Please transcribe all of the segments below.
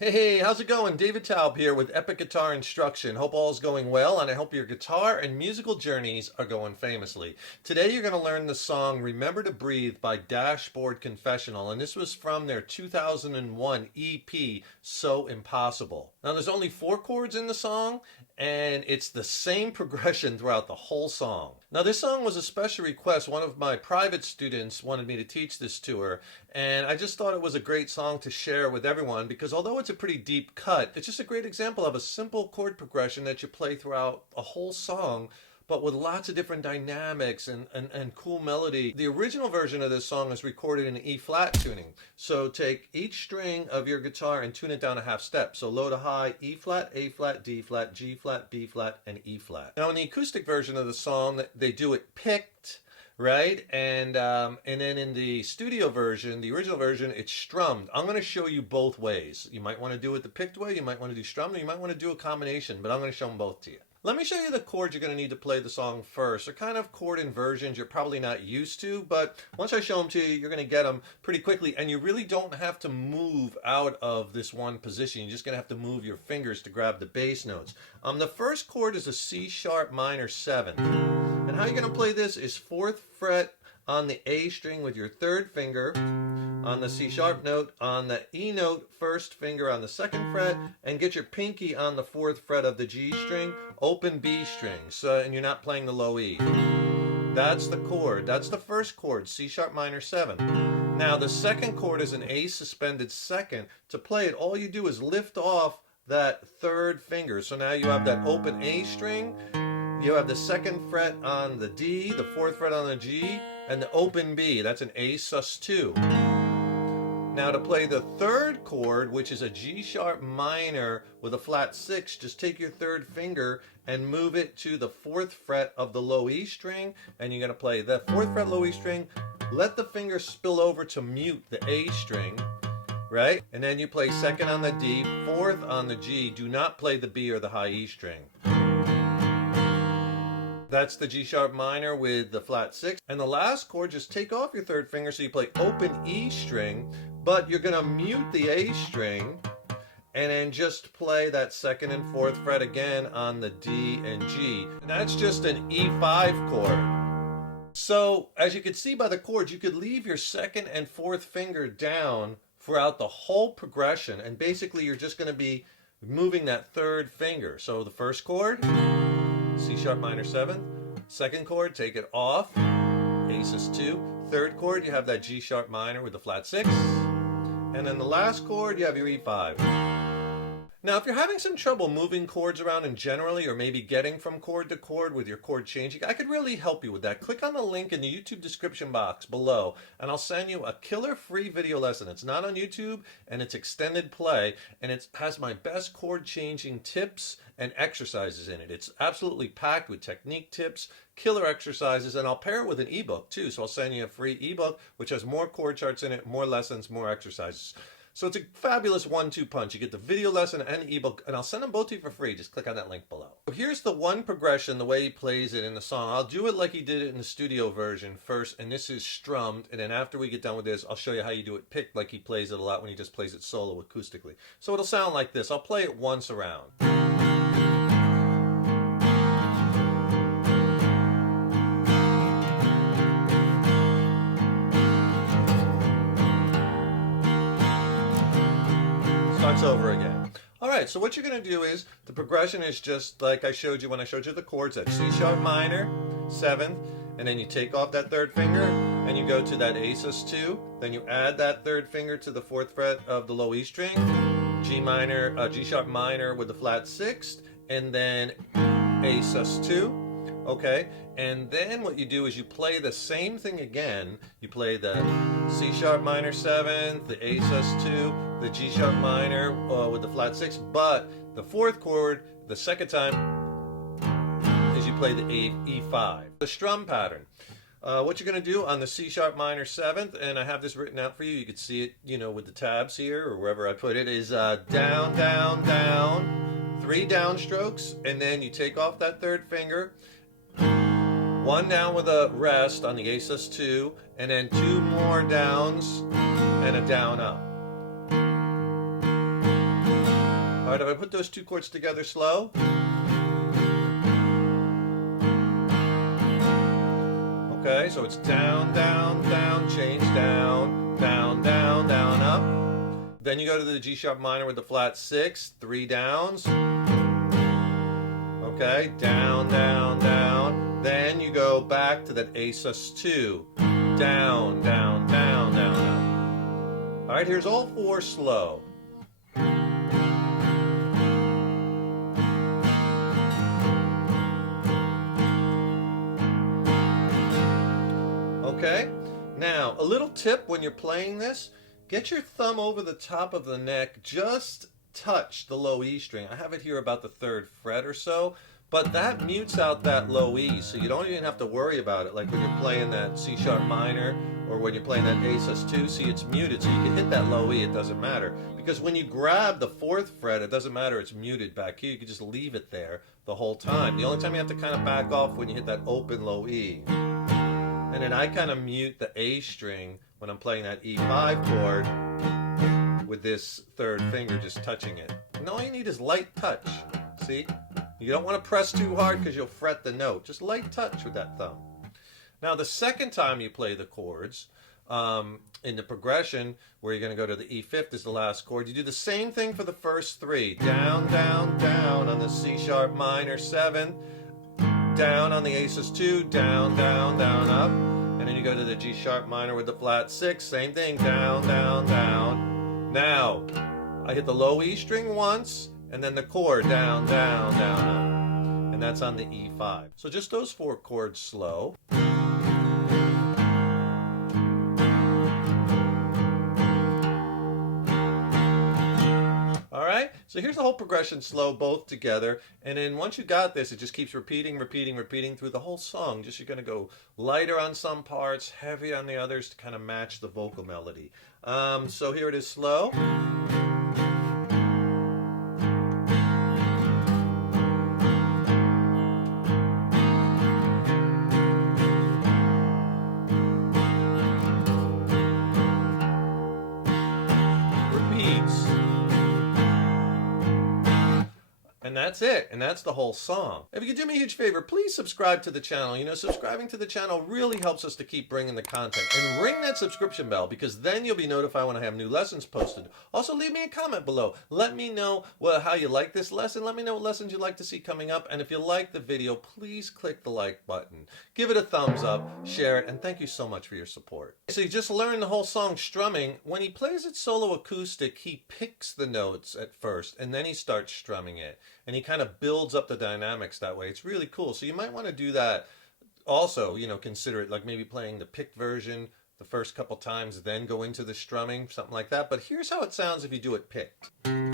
Hey, how's it going? David Taub here with Epic Guitar Instruction. Hope all's going well, and I hope your guitar and musical journeys are going famously. Today you're going to learn the song Remember to Breathe by Dashboard Confessional, and this was from their 2001 EP, So Impossible. Now there's only 4 chords in the song, and it's the same progression throughout the whole song. Now this song was a special request. One of my private students wanted me to teach this to her, and I just thought it was a great song to share with everyone because although it's a pretty deep cut, it's just a great example of a simple chord progression that you play throughout a whole song, but with lots of different dynamics and cool melody. The original version of this song is recorded in E-flat tuning. So take each string of your guitar and tune it down a half step. So low to high, E-flat, A-flat, D-flat, G-flat, B-flat, and E-flat. Now in the acoustic version of the song, they do it picked, right? And then in the studio version, the original version, it's strummed. I'm going to show you both ways. You might want to do it the picked way, you might want to do strummed, or you might want to do a combination, but I'm going to show them both to you. Let me show you the chords you're going to need to play the song first. They're kind of chord inversions you're probably not used to, but once I show them to you, you're going to get them pretty quickly, and you really don't have to move out of this one position. You're just going to have to move your fingers to grab the bass notes. The first chord is a C sharp minor 7. And how you're going to play this is 4th fret on the A string with your 3rd finger, on the C sharp note, on the E note, 1st finger on the 2nd fret, and get your pinky on the 4th fret of the G string, open B string, and you're not playing the low E. That's the chord. That's the first chord, C sharp minor 7. Now the second chord is an A suspended 2nd. To play it, all you do is lift off that 3rd finger. So now you have that open A string, you have the 2nd fret on the D, the 4th fret on the G, and the open B. That's an A sus2. Now to play the 3rd chord, which is a G sharp minor with a flat 6, just take your 3rd finger and move it to the 4th fret of the low E string, and you're going to play the 4th fret low E string, let the finger spill over to mute the A string, right? And then you play 2nd on the D, 4th on the G. Do not play the B or the high E string. That's the G sharp minor with the flat 6. And the last chord, just take off your 3rd finger so you play open E string, but you're going to mute the A string and then just play that 2nd and 4th fret again on the D and G. And that's just an E5 chord. So as you can see by the chords, you could leave your 2nd and 4th finger down throughout the whole progression, and basically you're just going to be moving that 3rd finger. So the first chord, C sharp minor 7. 2nd chord, take it off, A sus2. 3rd chord, you have that G sharp minor with the flat 6. And then the last chord, you have your E5. Now, if you're having some trouble moving chords around in generally, or maybe getting from chord to chord with your chord changing, I could really help you with that. Click on the link in the YouTube description box below, and I'll send you a killer free video lesson. It's not on YouTube, and it's extended play, and it has my best chord changing tips and exercises in it. It's absolutely packed with technique tips, killer exercises, and I'll pair it with an ebook too. So I'll send you a free ebook, which has more chord charts in it, more lessons, more exercises. So it's a fabulous 1-2 punch. You get the video lesson and the ebook, and I'll send them both to you for free. Just click on that link below. Here's the one progression, the way he plays it in the song. I'll do it like he did it in the studio version first, and this is strummed, and then after we get done with this, I'll show you how you do it picked, like he plays it a lot when he just plays it solo acoustically. So it'll sound like this. I'll play it once around. Starts over again. All right, so what you're going to do is, the progression is just like I showed you when I showed you the chords, that C sharp minor, 7th, and then you take off that 3rd finger, and you go to that A sus2, then you add that 3rd finger to the 4th fret of the low E string, G sharp minor with the flat 6th, and then A sus2. Okay, and then what you do is you play the same thing again. You play the C sharp minor 7th, the A sus2, the G sharp minor with the flat 6, but the 4th chord, the 2nd time, is you play the E5. The strum pattern. What you're going to do on the C sharp minor 7th, and I have this written out for you, you can see it, you know, with the tabs here or wherever I put it, is down, down, down, 3 downstrokes, and then you take off that 3rd finger, 1 down with a rest on the A sus2, and then 2 more downs and a down up. Alright, if I put those two chords together slow. Okay, so it's down, down, down, change down, down, down, down, up. Then you go to the G sharp minor with the flat 6, 3 downs. Okay, down, down, down. Then you go back to that A sus2. Down, down, down, down, up. Alright, here's all 4 slow. Okay, now a little tip when you're playing this, get your thumb over the top of the neck, just touch the low E string. I have it here about the 3rd fret or so, but that mutes out that low E, so you don't even have to worry about it, like when you're playing that C sharp minor or when you're playing that A sus2, see it's muted, so you can hit that low E, it doesn't matter. Because when you grab the 4th fret, it doesn't matter, it's muted back here, you can just leave it there the whole time. The only time you have to kind of back off when you hit that open low E. And then I kind of mute the A string when I'm playing that E5 chord with this 3rd finger just touching it. And all you need is light touch, see? You don't want to press too hard because you'll fret the note. Just light touch with that thumb. Now the second time you play the chords, in the progression where you're going to go to the E5th is the last chord, you do the same thing for the first 3. Down, down, down on the C sharp minor 7. Down on the A sus2, down, down, down, up. And then you go to the G sharp minor with the flat 6, same thing, down, down, down. Now, I hit the low E string once, and then the chord, down, down, down, up. And that's on the E5. So just those 4 chords slow. Alright, so here's the whole progression slow, both together, and then once you got this, it just keeps repeating, repeating, repeating through the whole song. Just you're going to go lighter on some parts, heavy on the others to kind of match the vocal melody. So here it is slow. And that's it. And that's the whole song. If you could do me a huge favor, please subscribe to the channel. You know, subscribing to the channel really helps us to keep bringing the content. And ring that subscription bell, because then you'll be notified when I have new lessons posted. Also, leave me a comment below. Let me know how you like this lesson. Let me know what lessons you'd like to see coming up. And if you like the video, please click the like button. Give it a thumbs up, share it, and thank you so much for your support. So you just learned the whole song strumming. When he plays it solo acoustic, he picks the notes at first, and then he starts strumming it. And he kind of builds up the dynamics that way. It's really cool. So you might want to do that also, you know, consider it like maybe playing the picked version the first couple times, then go into the strumming, something like that. But here's how it sounds if you do it picked. Then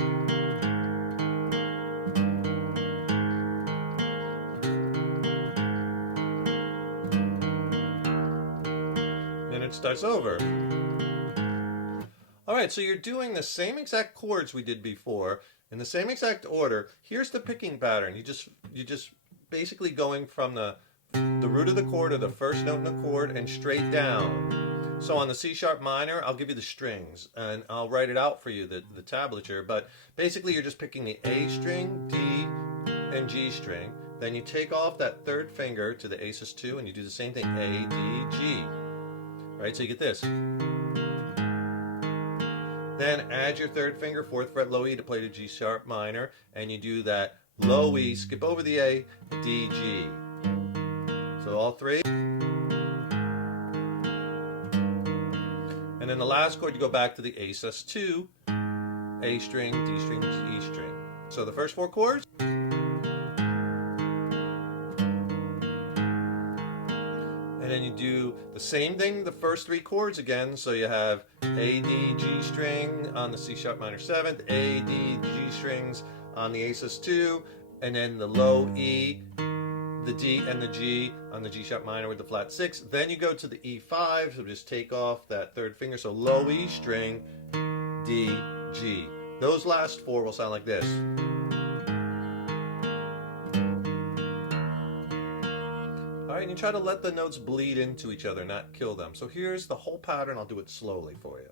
it starts over. All right, so you're doing the same exact chords we did before in the same exact order. Here's the picking pattern. You just basically going from the root of the chord or the first note in the chord and straight down. So on the C sharp minor, I'll give you the strings and I'll write it out for you, the tablature. But basically, you're just picking the A string, D, and G string. Then you take off that 3rd finger to the A sus2 and you do the same thing, A, D, G. Right? So you get this. Then add your 3rd finger, 4th fret low E to play the G sharp minor, and you do that low E, skip over the A, D, G. So all 3. And then the last chord, you go back to the A sus2, A string, D string, E string. So the first 4 chords. And then you do the same thing, the first 3 chords again. So you have A, D, G string on the C sharp minor 7th, A, D, G strings on the A sus2, and then the low E, the D, and the G on the G sharp minor with the flat 6. Then you go to the E5, so just take off that 3rd finger. So low E string, D, G. Those last 4 will sound like this. All right, and you try to let the notes bleed into each other, not kill them. So here's the whole pattern. I'll do it slowly for you.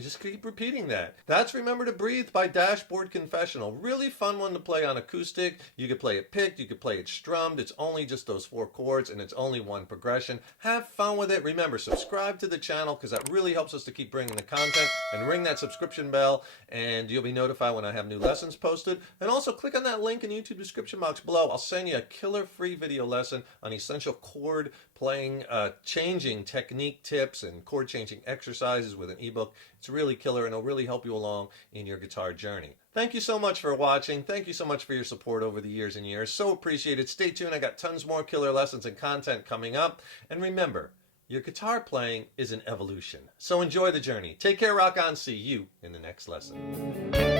you just keep repeating that. That's Remember to Breathe by Dashboard Confessional. Really fun one to play on acoustic. You could play it picked, you could play it strummed. It's only just those 4 chords and it's only one progression. Have fun with it. Remember, subscribe to the channel because that really helps us to keep bringing the content, and ring that subscription bell and you'll be notified when I have new lessons posted. And also click on that link in the YouTube description box below. I'll send you a killer free video lesson on essential chord playing, changing technique tips and chord changing exercises with an ebook. It's really killer and it'll really help you along in your guitar journey. Thank you so much for watching. Thank you so much for your support over the years and years. So appreciated. Stay tuned. I got tons more killer lessons and content coming up. And remember, your guitar playing is an evolution. So enjoy the journey. Take care, rock on. See you in the next lesson.